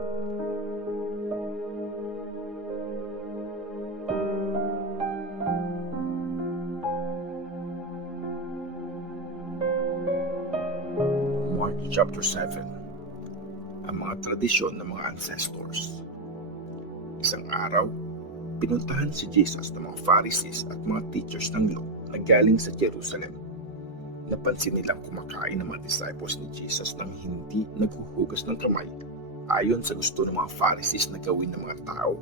Mark chapter 7. Ang mga tradisyon ng mga ancestors. Isang araw, pinuntahan si Jesus ng mga Pharisees at mga teachers ng law na galing sa Jerusalem. Napansin nilang kumakain ng mga disciples ni Jesus nang hindi naghuhugas ng kamay ayon sa gusto ng mga Pharisees na gawin ng mga tao.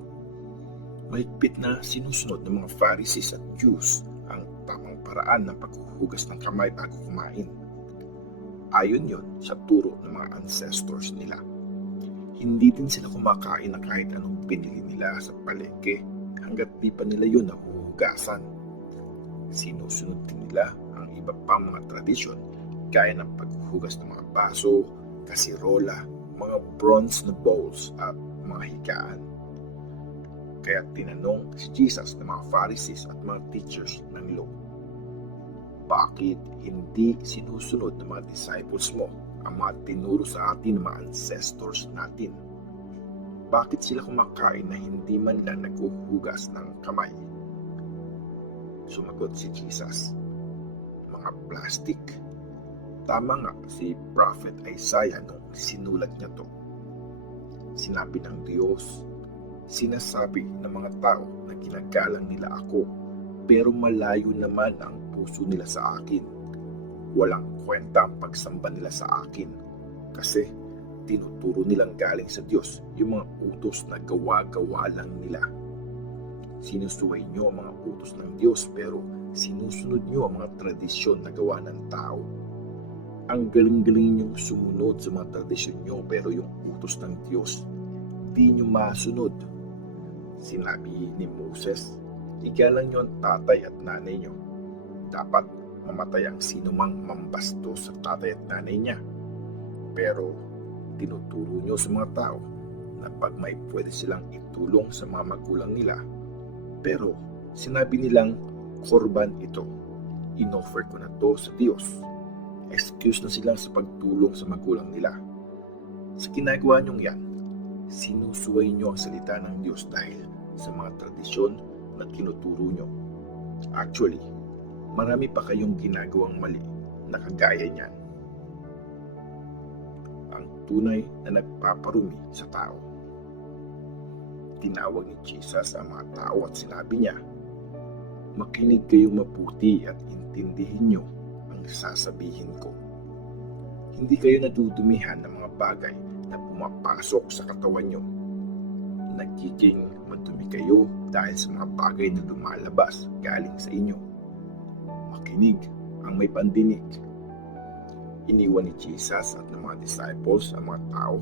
Mahigpit na sinusunod ng mga Pharisees at Jews ang tamang paraan ng paghuhugas ng kamay bago kumain. Ayon yon sa turo ng mga ancestors nila. Hindi din sila kumakain na kahit anong pinili nila sa palengke hanggat di pa nila yun nahuhugasan. Sinusunod din nila ang iba pang mga tradisyon gaya ng paghuhugas ng mga baso, kasirola, mga bronze na bowls at mga higaan. Kaya tinanong si Jesus ng mga Pharisees at mga teachers ng law, bakit hindi sinusunod ng mga disciples mo ang mga tinuro sa atin ng mga ancestors natin? Bakit sila kumakain na hindi man lang naghuhugas ng kamay? Sumagot si Jesus, mga plastic. Tama nga si Prophet Isaiah nung sinulat niya to. Sinabi ng Diyos, sinasabi ng mga tao na ginagalang nila ako, pero malayo naman ang puso nila sa akin. Walang kwenta ang pagsamba nila sa akin kasi tinuturo nilang galing sa Diyos yung mga utos na gawa-gawa lang nila. Sinusuway niyo ang mga utos ng Diyos pero sinusunod niyo ang mga tradisyon na gawa ng tao. Ang galing-galing niyong sumunod sa mga tradisyon niyo pero yung utos ng Diyos di niyo masunod. Sinabi ni Moses, igalang niyo ang tatay at nanay niyo. Dapat mamatay ang sinumang mambastos sa tatay at nanay niya. Pero tinuturo niyo sa mga tao na pag may pwede silang itulong sa mga magulang nila, pero sinabi nilang korban ito, inoffer ko na to sa Diyos. Excuse na sila sa pagtulong sa magulang nila. Sa ginagawa niyong yan, sinusuway niyo ang salita ng Diyos dahil sa mga tradisyon na tinuturo niyo. Actually, marami pa kayong ginagawang mali na kagaya niyan. Ang tunay na nagpaparumi sa tao. Tinawag ni Jesus ang mga tao at sinabi niya, makinig kayong mabuti at intindihin niyo ang sasabihin ko. Hindi kayo nadudumihan ng mga bagay na pumapasok sa katawan niyo. Nagiging madumi kayo dahil sa mga bagay na lumalabas galing sa inyo. Makinig ang may pandinig. Iniwan ni Jesus at ng mga disciples ang mga tao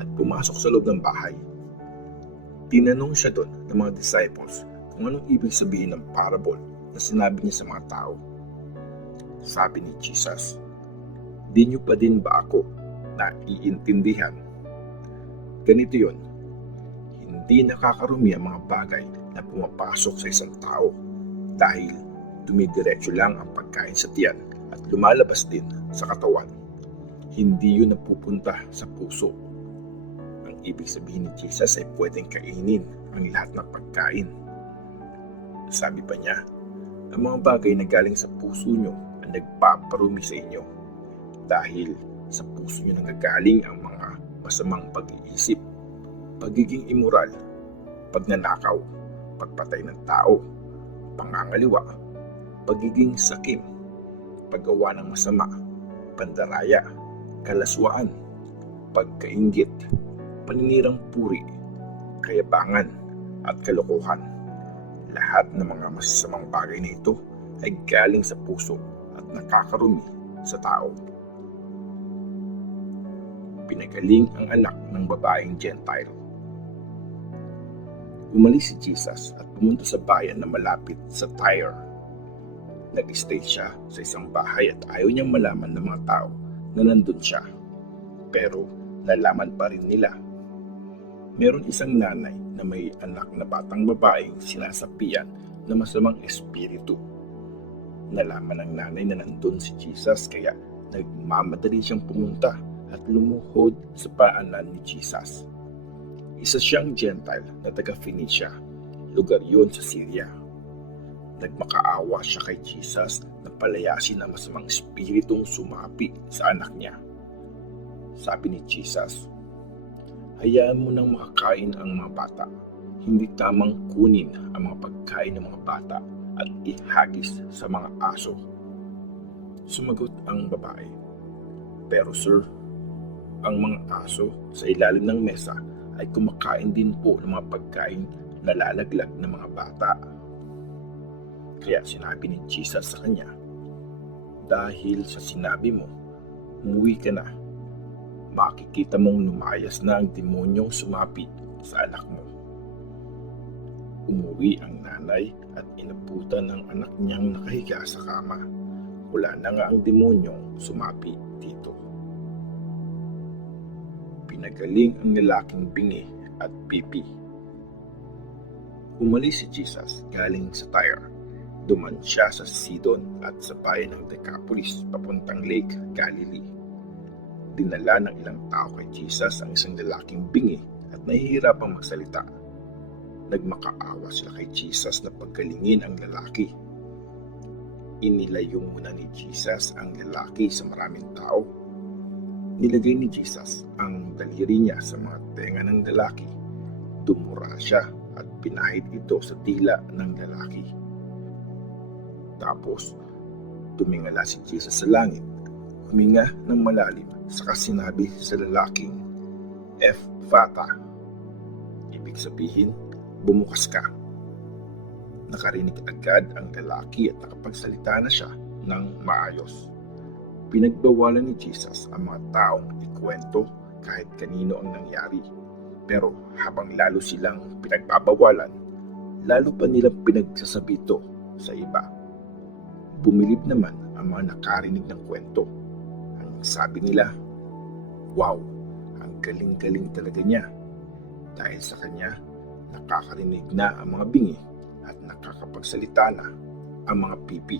at pumasok sa loob ng bahay. Tinanong siya doon ng mga disciples kung anong ibig sabihin ng parable na sinabi niya sa mga tao. Sabi ni Jesus, di niyo pa din ba ako naiintindihan? Ganito yon, hindi nakakarumi ang mga bagay na pumapasok sa isang tao dahil dumidiretso lang ang pagkain sa tiyan at lumalabas din sa katawan. Hindi yun napupunta sa puso. Ang ibig sabihin ni Jesus ay pwedeng kainin ang lahat ng pagkain. Sabi pa niya, ang mga bagay na galing sa puso nyo ang nagpaparumi sa inyo dahil sa puso nyo nanggagaling ang mga masamang pag-iisip, pagiging immoral, pagnanakaw, pagpatay ng tao, pangangaliwa, pagiging sakim, paggawa ng masama, pandaraya, kalaswaan, pagkainggit, paninirang puri, kayabangan, at kalokohan. Lahat ng mga masasamang bagay na ito ay galing sa puso at nakakarumi sa tao. Pinagaling ang anak ng babaeng Gentile. Umalis si Jesus at pumunta sa bayan na malapit sa Tyre. Nag-stay siya sa isang bahay at ayaw niyang malaman ng mga tao na nandun siya. Pero nalaman pa rin nila. Meron isang nanay na may anak na batang babaeng sinasapian na masamang espiritu. Nalaman ng nanay na nandun si Jesus kaya nagmamadali siyang pumunta at lumuhod sa paanan ni Jesus. Isa siyang Gentile na taga-Phoenicia, lugar yun sa Syria. Nagmakaawa siya kay Jesus na palayasin ang masamang espiritong sumapi sa anak niya. Sabi ni Jesus, hayaan mo nang makakain ang mga bata. Hindi tamang kunin ang mga pagkain ng mga bata at ihagis sa mga aso. Sumagot ang babae, pero sir, ang mga aso sa ilalim ng mesa ay kumakain din po ng mga pagkain na lalaglag ng mga bata. Kaya sinabi ni Jesus sa kanya, dahil sa sinabi mo, umuwi ka na. Makikita mong lumayas na ang demonyong sumapi sa anak mo. Umuwi ang nanay at inabutan ng anak niyang nakahiga sa kama. Wala na nga ang demonyong sumapi dito. Pinagaling ang lalaking bingi at pipi. Umalis si Jesus galing sa Tyre. Duman siya sa Sidon at sa bayan ng Decapolis papuntang Lake Galilee. Dinala ng ilang tao kay Jesus ang isang lalaking bingi at nahihirapang magsalita. Nagmakaawa sila kay Jesus na paggalingin ang lalaki. Inilayo muna ni Jesus ang lalaki sa maraming tao. Nilagay ni Jesus ang daliri niya sa mga tenga ng lalaki. Dumura siya at pinahid ito sa dila ng lalaki. Tapos, tumingala si Jesus sa langit, huminga ng malalim, saka sinabi sa lalaking, Ephphatha. Ibig sabihin, bumukas ka. Nakarinig agad ang lalaki at nakapagsalita na siya ng maayos. Pinagbawalan ni Jesus ang mga taong ikwento kahit kanino ang nangyari. Pero habang lalo silang pinagbabawalan, lalo pa nilang pinagsasabi ito sa iba. Bumilib naman ang mga nakarinig ng kwento. Ang sabi nila, wow, ang galing-galing talaga niya. Dahil sa kanya, nakakarinig na ang mga bingi at nakakapagsalita na ang mga pipi.